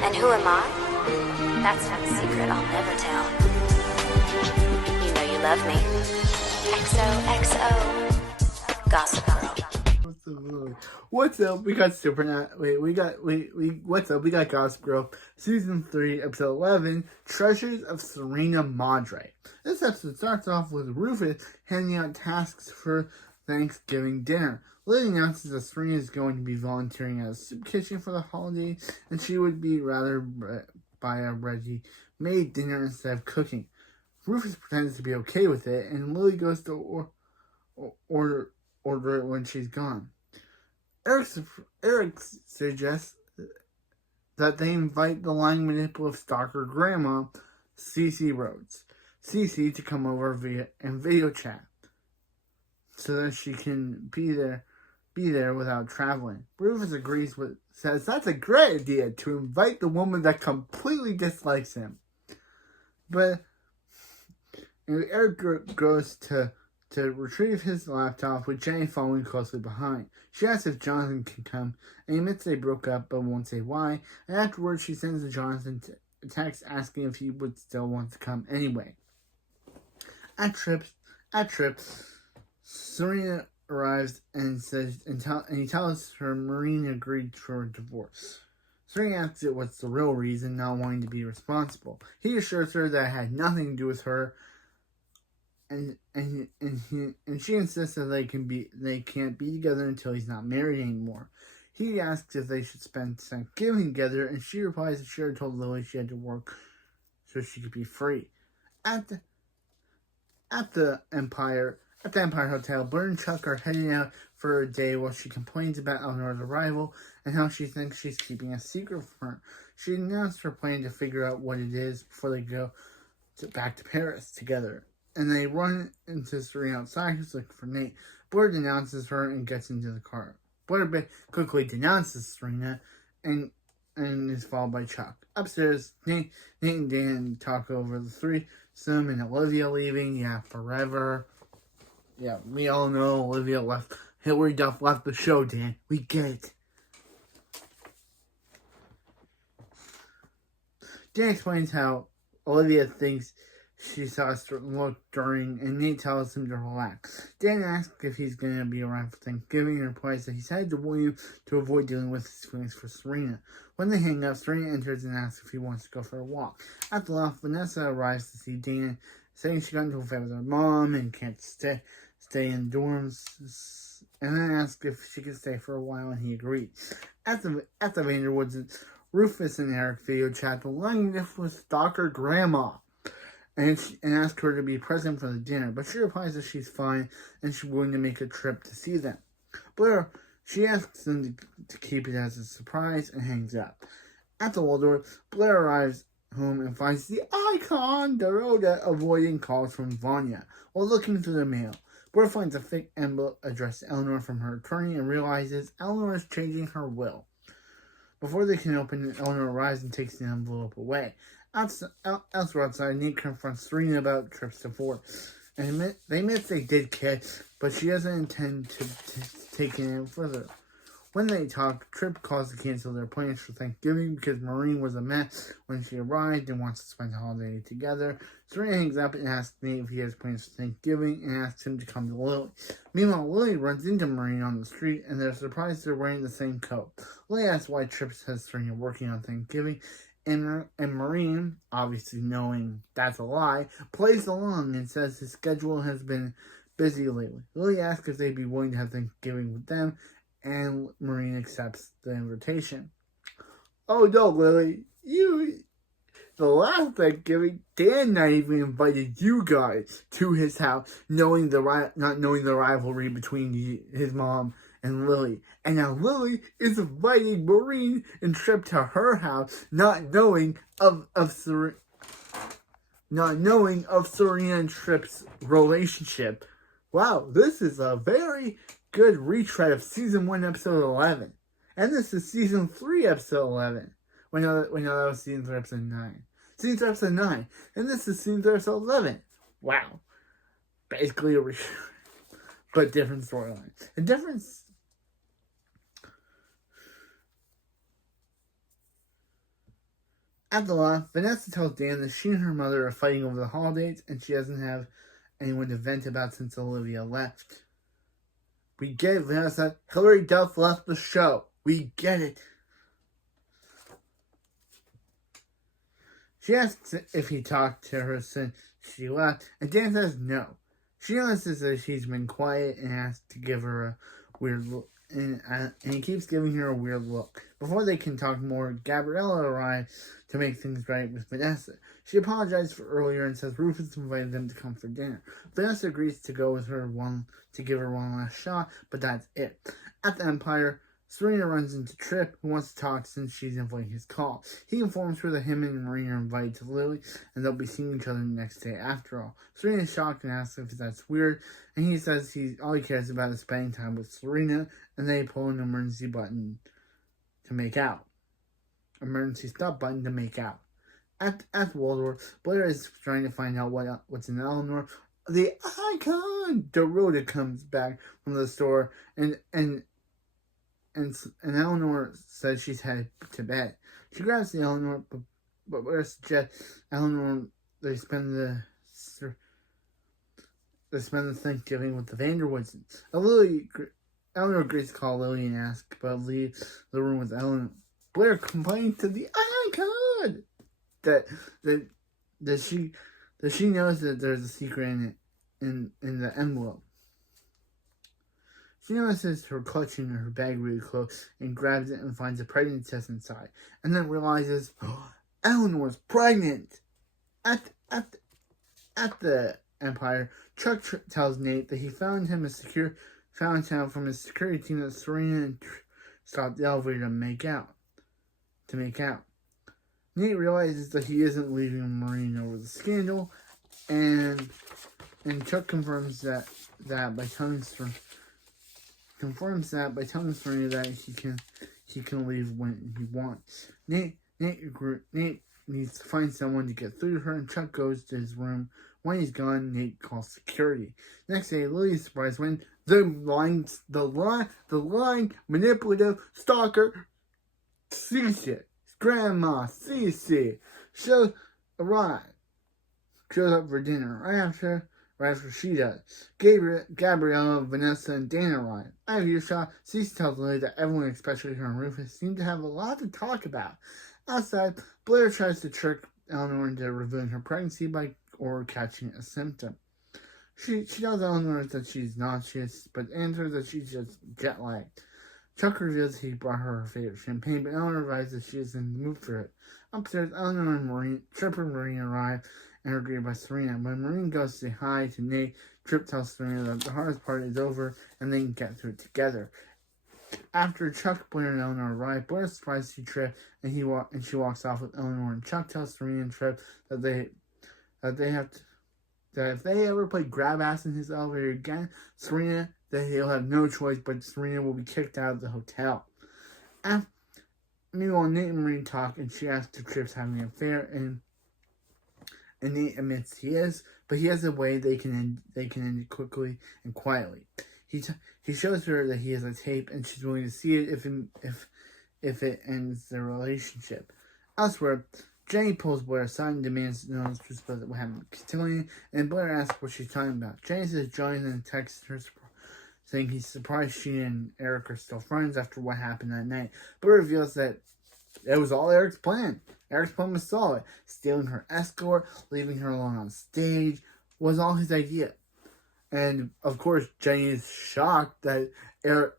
And who am I? That's not a secret I'll never tell. You know you love me. XOXO. Gossip Girl. What's up? We got what's up? We got Gossip Girl, Season 3, Episode 11, Treasures of Serena Madre. This episode starts off with Rufus handing out tasks for Thanksgiving dinner. Lily announces that Serena is going to be volunteering at a soup kitchen for the holiday, and she would be rather buy a ready-made dinner instead of cooking. Rufus pretends to be okay with it, and Lily goes to order it when she's gone. Eric suggests that they invite the lying manipulative stalker grandma, Cece Rhodes, Cece, to come over via video chat so that she can be there without traveling. Rufus agrees says that's a great idea to invite the woman that completely dislikes him. But Eric goes to retrieve his laptop, with Jenny following closely behind. She asks if Jonathan can come, and he admits they broke up but won't say why, and afterwards she sends to Jonathan a text asking if he would still want to come anyway. At Tripp, Serena arrives and he tells her Maureen agreed for a divorce. Serena asks it what's the real reason, not wanting to be responsible. He assures her that it had nothing to do with her, and she insists that they can't be together until he's not married anymore. He asks if they should spend Thanksgiving together, and she replies that she had told Lily she had to work so she could be free. At the Empire Hotel, Blair and Chuck are heading out for a day while she complains about Eleanor's arrival and how she thinks she's keeping a secret from her. She announced her plan to figure out what it is before they go back to Paris together. And they run into Serena outside, who's looking for Nate. Blair denounces her and gets into the car. Blair quickly denounces Serena and is followed by Chuck. Upstairs, Nate and Dan talk over the threesome and Olivia leaving. Yeah, forever. Yeah, we all know Olivia left. Hilary Duff left the show, Dan. We get it. Dan explains how Olivia thinks she saw a certain look during, and Nate tells him to relax. Dan asks if he's going to be around for Thanksgiving and replies that he's had to William to avoid dealing with his feelings for Serena. When they hang up, Serena enters and asks if he wants to go for a walk. At the loft, Vanessa arrives to see Dan, saying she got into a fight with her mom and can't stay in dorms, and then asks if she can stay for a while, and he agreed. At the Vanderwoods, Rufus and Eric video chat the lying with stalker grandma, and ask her to be present for the dinner, but she replies that she's fine and she's willing to make a trip to see them. Blair, she asks them to keep it as a surprise and hangs up. At the Waldorf, Blair arrives home and finds the icon Dorota avoiding calls from Vanya while looking through the mail. Blair finds a fake envelope addressed to Eleanor from her attorney and realizes Eleanor is changing her will. Before they can open it, Eleanor arrives and takes the envelope away. Elsewhere outside, Nate confronts Serena about Tripp's divorce. And they admit they did kiss, but she doesn't intend to take it any further. When they talk, Tripp calls to cancel their plans for Thanksgiving because Maureen was a mess when she arrived and wants to spend the holiday together. Serena hangs up and asks Nate if he has plans for Thanksgiving and asks him to come to Lily. Meanwhile, Lily runs into Maureen on the street and they're surprised they're wearing the same coat. Lily asks why Tripp says Serena working on Thanksgiving, and Maureen, obviously knowing that's a lie, plays along and says his schedule has been busy lately. Lily asks if they'd be willing to have Thanksgiving with them, and Maureen accepts the invitation. Oh no, Lily, the last Thanksgiving, Dan not even invited you guys to his house, not knowing the rivalry between his mom and Lily. And now Lily is inviting Maureen and Tripp to her house, not knowing of Serena and Tripp's relationship. Wow, this is a very good retread of Season 1, Episode 11. And this is Season 3, Episode 11. We know that was Season 3, Episode 9. Season 3, Episode 9. And this is Season 3, Episode 11. Wow. Basically a retread, but different storyline. The difference... At the lot, Vanessa tells Dan that she and her mother are fighting over the holidays and she doesn't have anyone to vent about since Olivia left. We get it, Vanessa. Hilary Duff left the show. We get it. She asks if he talked to her since she left, and Dan says no. She notices that she's been quiet and asks to give her a weird look. And he keeps giving her a weird look. Before they can talk more, Gabriella arrives to make things right with Vanessa. She apologizes for earlier and says Rufus invited them to come for dinner. Vanessa agrees to go with her to give her one last shot, but that's it. At the Empire, Serena runs into Tripp, who wants to talk since she's avoiding his call. He informs her that him and Maureen are invited to Lily, and they'll be seeing each other the next day after all. Serena is shocked and asks if that's weird, and he says all he cares about is spending time with Serena, and they pull an emergency button to make out. Emergency stop button to make out. At Waldorf, Blair is trying to find out what's in Eleanor. The icon! Dorota comes back from the store, and Eleanor says she's headed to bed. She grabs the Eleanor, but Blair suggests Eleanor they spend the Thanksgiving with the Vanderwoods. Eleanor agrees to call Lily and ask about leave the room with Eleanor. Blair complains to the icon that she knows that there's a secret in the envelope. She notices her clutching her bag really close and grabs it and finds a pregnancy test inside, and then realizes Eleanor's pregnant. At the Empire, Chuck tells Nate that he found out from his security team that Serena and stopped the elevator to make out. Nate realizes that he isn't leaving Maureen over the scandal, and Chuck confirms that by telling Serena that he can leave when he wants. Nate needs to find someone to get through to her, and Chuck goes to his room. When he's gone, Nate calls security. Next day, Lily is surprised when the lying, manipulative stalker, cece, Grandma cece, shows up for dinner right after she does. Gabriella, Vanessa, and Dan arrive. Out of earshot, cece tells Lily that everyone, especially her and Rufus, seem to have a lot to talk about. Outside, Blair tries to trick Eleanor into revealing her pregnancy or catching a symptom. She tells Eleanor that she's nauseous, but answers that she's just jet-lagged. Chuck reveals he brought her favorite champagne, but Eleanor realizes she is in the mood for it. Upstairs, Eleanor and Tripp and Maureen arrive and are greeted by Serena. When Maureen goes to say hi to Nate, Tripp tells Serena that the hardest part is over and they can get through it together. After Chuck, Blair, and Eleanor arrive, Blair is surprised to see Tripp, and she walks off with Eleanor. And Chuck tells Serena and Tripp that if they ever play grab ass in his elevator again, that he'll have no choice, but Serena will be kicked out of the hotel. Meanwhile, Nate and Maureen talk, and she asks if Tripp's having an affair, and Nate admits he is, but he has a way they can end it quickly and quietly. He shows her that he has a tape, and she's willing to see it if it ends their relationship. Elsewhere, Jenny pulls Blair aside and demands to know what happened with Cotillion, and Blair asks what she's talking about. Jenny says Johnny then texts her saying he's surprised she and Eric are still friends after what happened that night, but reveals that it was all Eric's plan. Eric's plan was solid. Stealing her escort, leaving her alone on stage, was all his idea. And of course, Jenny is shocked that Eric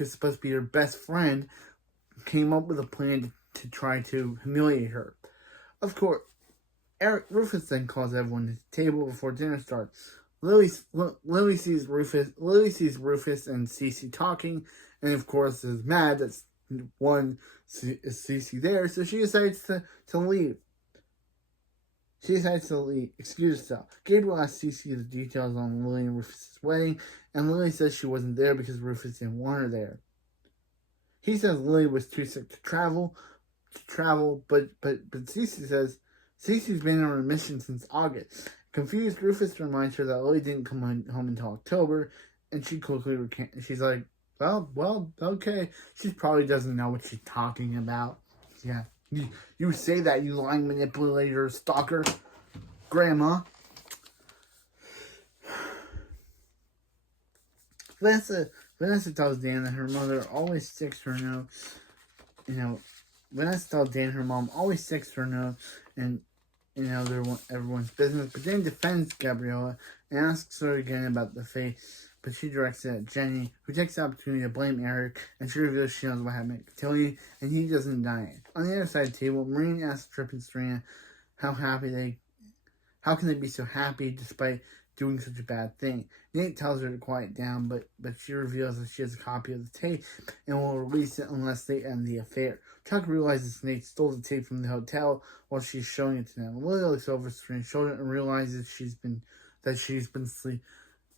is supposed to be her best friend, came up with a plan to try to humiliate her. Of course, Rufus then calls everyone to the table before dinner starts. Lily sees Rufus and cece talking, and of course is mad that one is cece there, so she decides to leave. Excuse herself. Gabriel asks cece the details on Lily and Rufus' wedding, and Lily says she wasn't there because Rufus didn't want her there. He says Lily was too sick to travel, but cece says Cece's been on a mission since August. Confused, Rufus reminds her that Lily didn't come home until October, and she quickly she's like, well, okay. She probably doesn't know what she's talking about. Yeah. You say that, you lying manipulator, stalker, grandma. Vanessa tells Dan that her mother always sticks her nose. Vanessa tells Dan her mom always sticks her nose and everyone's business. But Dan defends Gabriella and asks her again about the face. But she directs it at Jenny, who takes the opportunity to blame Eric, and she reveals she knows what happened at Cotillion, and he doesn't deny it. On the other side of the table, Maureen asks Tripp and Serena how can they be so happy despite doing such a bad thing. Nate tells her to quiet down, but she reveals that she has a copy of the tape and will release it unless they end the affair. Chuck realizes Nate stole the tape from the hotel while she's showing it to them. Lily looks over Serena's shoulder and realizes she's been asleep.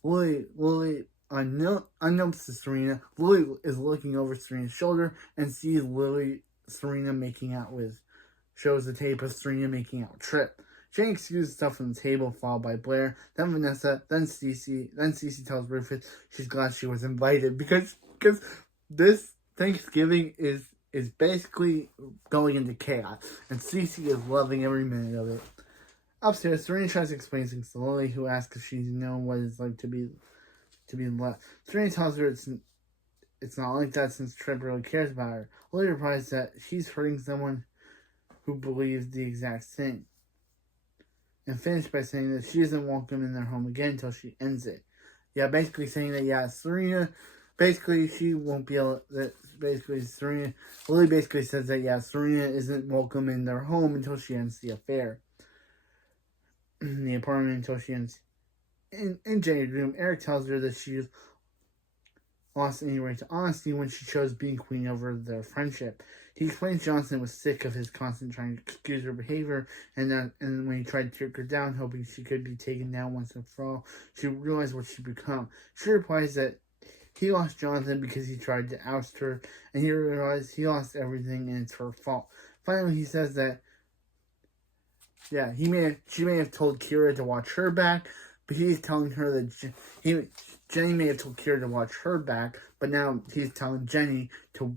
Lily, unbeknownst to Serena, Lily is looking over Serena's shoulder and sees Serena making out with, shows the tape of Serena making out with Tripp. Jane excuses stuff from the table, followed by Blair, then Vanessa, then cece. Then cece tells Rufus she's glad she was invited because this Thanksgiving is basically going into chaos, and cece is loving every minute of it. Upstairs, Serena tries to explain things to Lily, who asks if she's known what it's like to be left. Serena tells her it's not like that since Tripp really cares about her. Lily replies that she's hurting someone who believes the exact thing, and finished by saying that she isn't welcome in their home again until she ends it. Yeah, basically saying that, Serena, basically she won't be able, Lily basically says that, Serena isn't welcome in their home until she ends the affair. In the apartment until she ends. In Jenny's room, Eric tells her that she's lost any right to honesty when she chose being queen over their friendship. He explains Johnson was sick of his constant trying to excuse her behavior, and when he tried to take her down, hoping she could be taken down once and for all, she realized what she'd become. She replies that he lost Jonathan because he tried to oust her, and he realized he lost everything and it's her fault. Finally, he says that, she may have told Kira to watch her back, but he's telling her that Jenny may have told Kira to watch her back, but now he's telling Jenny to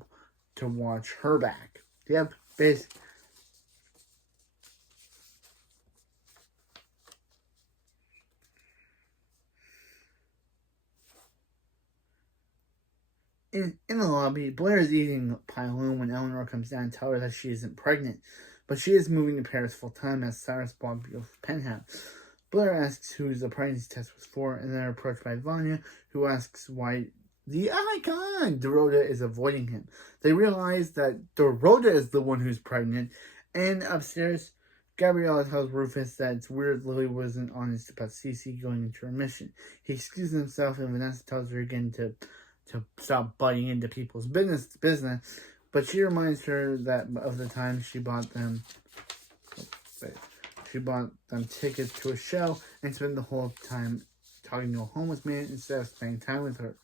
watch her back. Yep, basically. In the lobby, Blair is eating pie alone when Eleanor comes down and tells her that she isn't pregnant, but she is moving to Paris full-time as Cyrus bought a penthouse. Blair asks who the pregnancy test was for, and they're approached by Vanya, who asks why the icon, Dorota, is avoiding him. They realize that Dorota is the one who's pregnant, and upstairs, Gabriella tells Rufus that it's weird Lily wasn't honest about cece going into her mission. He excuses himself, and Vanessa tells her again to stop butting into people's business, but she reminds her that of the time she bought them tickets to a show and spent the whole time talking to a homeless man instead of spending time with her.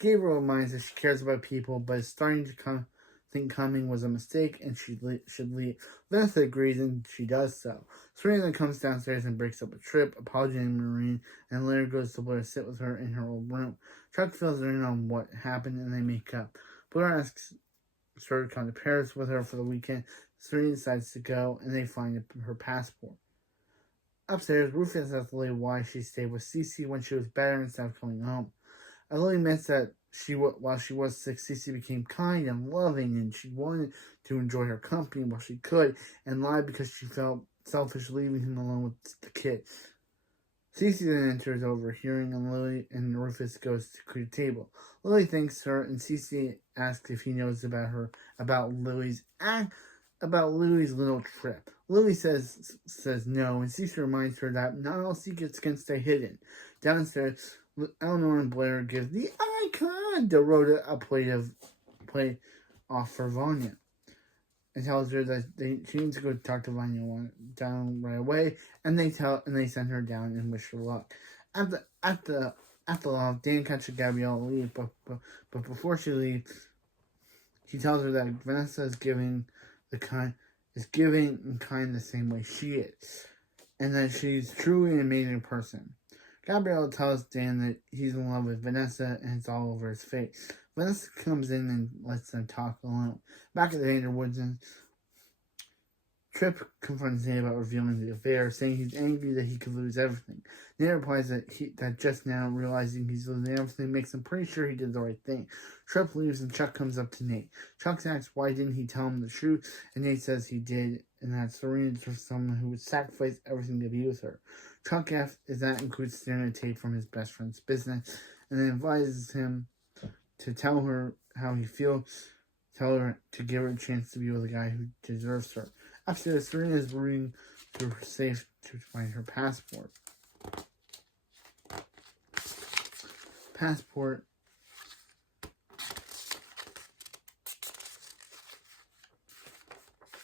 Gabriel reminds her she cares about people, but is starting to think coming was a mistake and she should leave. Vanessa agrees and she does so. Serena then comes downstairs and breaks up a Tripp, apologizing to Maureen, and later goes to Blair to sit with her in her old room. Chuck fills her in on what happened and they make up. Blair asks her to come to Paris with her for the weekend. Serena decides to go and they find her passport. Upstairs, Rufus asks Lily why she stayed with cece when she was better instead of coming home. Lily admits that while she was sick, cece became kind and loving, and she wanted to enjoy her company while she could, and lied because she felt selfish leaving him alone with the kid. Cece then enters overhearing, and Lily and Rufus goes to clear the table. Lily thanks her, and Cece asks if he knows about Lily's little trip. Lily says no, and Cece reminds her that not all secrets can stay hidden. Downstairs, Eleanor and Blair give the icon Dorota a plate off for Vanya, and tells her that she needs to go talk to Vanya down right away, and they send her down and wish her luck. At the loft, Dan catches Gabrielle leave, but before she leaves, he tells her that Vanessa is giving kind the same way she is, and that she's truly an amazing person. Gabrielle tells Dan that he's in love with Vanessa and it's all over his face. Vanessa comes in and lets them talk alone. Back at the Vanderwoods, Tripp confronts Nate about revealing the affair, saying he's angry that he could lose everything. Nate replies that just now realizing he's losing everything makes him pretty sure he did the right thing. Tripp leaves and Chuck comes up to Nate. Chuck asks why didn't he tell him the truth, and Nate says he did, and that Serena is someone who would sacrifice everything to be with her. Chuck asks if that includes stealing a tape from his best friend's business, and then advises him to tell her how he feels, tell her to give her a chance to be with a guy who deserves her. Upstairs, Serena is rooting through her safe to find her passport.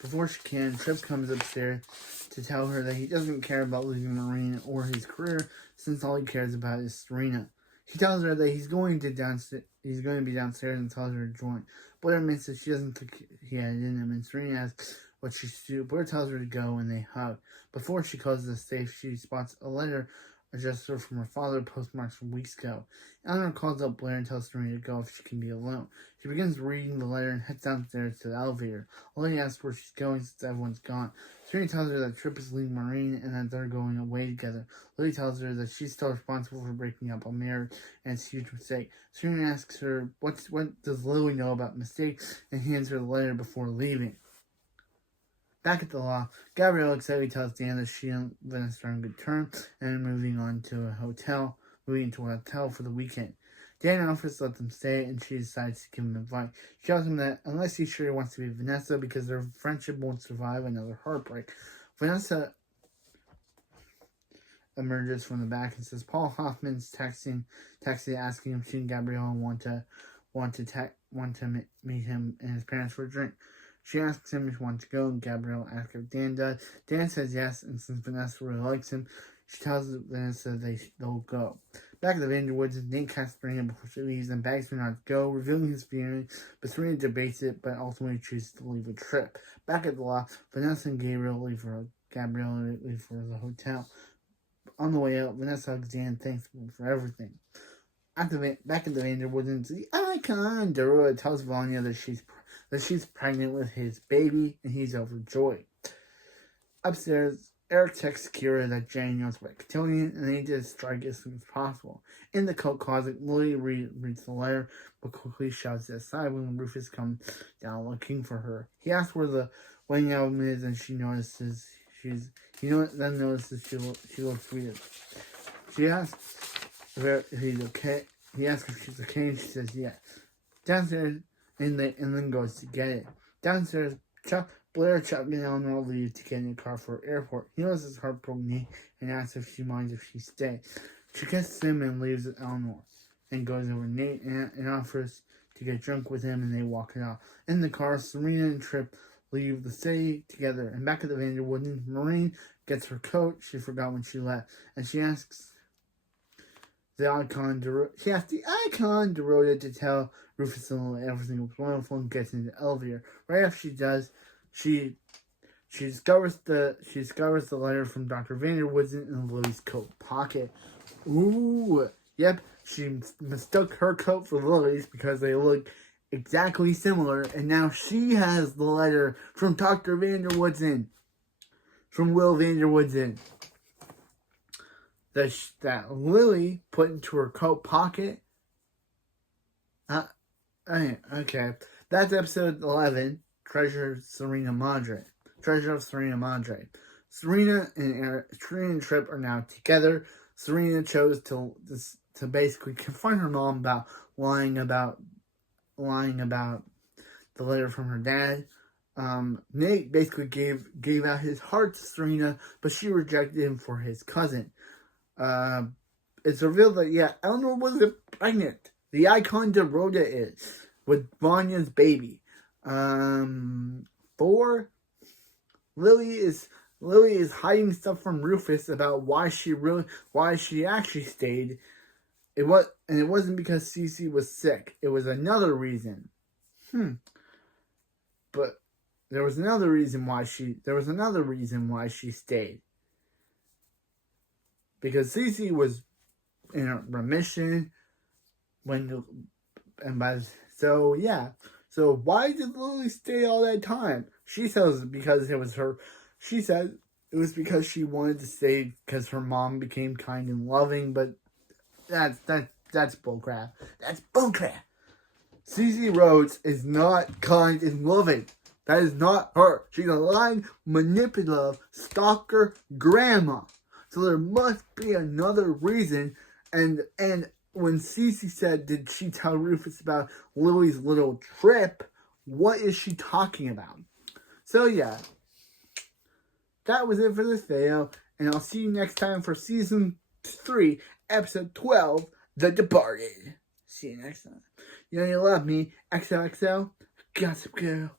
Before she can, Tripp comes upstairs to tell her that he doesn't care about losing Maureen or his career, since all he cares about is Serena. He tells her that he's going to be downstairs and tells her to join. Blair admits that she doesn't think he had it in him, and Serena asks what she should do. Blair tells her to go, and they hug. Before she closes the safe, she spots a letter addressed to her from her father, postmarked from weeks ago. Eleanor calls up Blair and tells Serena to go if she can be alone. She begins reading the letter and heads downstairs to the elevator. Lily asks where she's going since everyone's gone. Serena tells her that Tripp is leaving Maureen and that they're going away together. Lily tells her that she's still responsible for breaking up a marriage and it's a huge mistake. Serena asks her what does Lily know about mistakes and hands her the letter before leaving. Back at the law, Gabrielle excitedly tells Dan that she and Vanessa are on good terms and moving into a hotel for the weekend. Dan offers to let them stay, and she decides to give him advice. She tells him that unless he's sure he wants to be with Vanessa, because their friendship won't survive another heartbreak. Vanessa emerges from the back and says Paul Hoffman's texting asking if she and Gabrielle want to meet him and his parents for a drink. She asks him if he wants to go, and Gabrielle asks if Dan does. Dan says yes, and since Vanessa really likes him, she tells Vanessa they'll go. Back at the Vanderwoods, Nate casts Serena before she leaves and begs her not to go, revealing his feelings, but Serena debates it, but ultimately chooses to leave with Tripp. Back at the law, Vanessa and Gabrielle leave for the hotel. On the way out, Vanessa hugs Dan and thanks him for everything. Back at the Vanderwoods, the icon Deruda tells Vanya that she's pregnant with his baby, and he's overjoyed. Upstairs, Eric texts Kira that Jane knows about Cotillion, and they need to strike as soon as possible. In the coat closet, Lily reads the letter, but quickly shouts it aside when Rufus comes down looking for her. He asks where the wedding album is, and she notices she looks weird. She asks if he's okay. He asks if she's okay, and she says yes. Downstairs, and then goes to get it. Downstairs, Blair, Chuck, and Eleanor leave to get in a car for airport. He knows his heartbroken and asks if she minds if she stays. She kisses him and leaves with Eleanor, and goes over to Nate and offers to get drunk with him, and they walk it out. In the car, Serena and Tripp leave the city together, and back at the Vanderwoods, Maureen gets her coat she forgot when she left, and she asks the icon Dorota to tell Rufus and Lily everything was wonderful and gets into the elevator. Right after she does, she discovers the letter from Dr. Vanderwoods in Lily's coat pocket. Ooh, yep, she mistook her coat for Lily's because they look exactly similar, and now she has the letter from Dr. Vanderwoods from Will Vanderwoods that Lily put into her coat pocket. Okay, that's episode 11. Treasure of Serena Madre. Serena and Tripp are now together. Serena chose to basically confront her mom about lying about the letter from her dad. Nate basically gave out his heart to Serena, but she rejected him for his cousin. It's revealed that Eleanor wasn't pregnant. The icon Dorota is with Vanya's baby. Lily is hiding stuff from Rufus about why she actually stayed. It wasn't because Cece was sick. It was another reason. But there was another reason why she stayed. Because Cece was in a remission So why did Lily stay all that time? She says because it was her She said it was because she wanted to stay because her mom became kind and loving, but that's bullcrap. That's bullcrap. Cece Rhodes is not kind and loving. That is not her. She's a lying, manipulative, stalker grandma. So there must be another reason. And when Cece said, did she tell Rufus about Lily's little trip? What is she talking about? So yeah, that was it for this video. And I'll see you next time for Season 3, Episode 12, The Departed. See you next time. You know you love me. XOXO. Gossip Girl.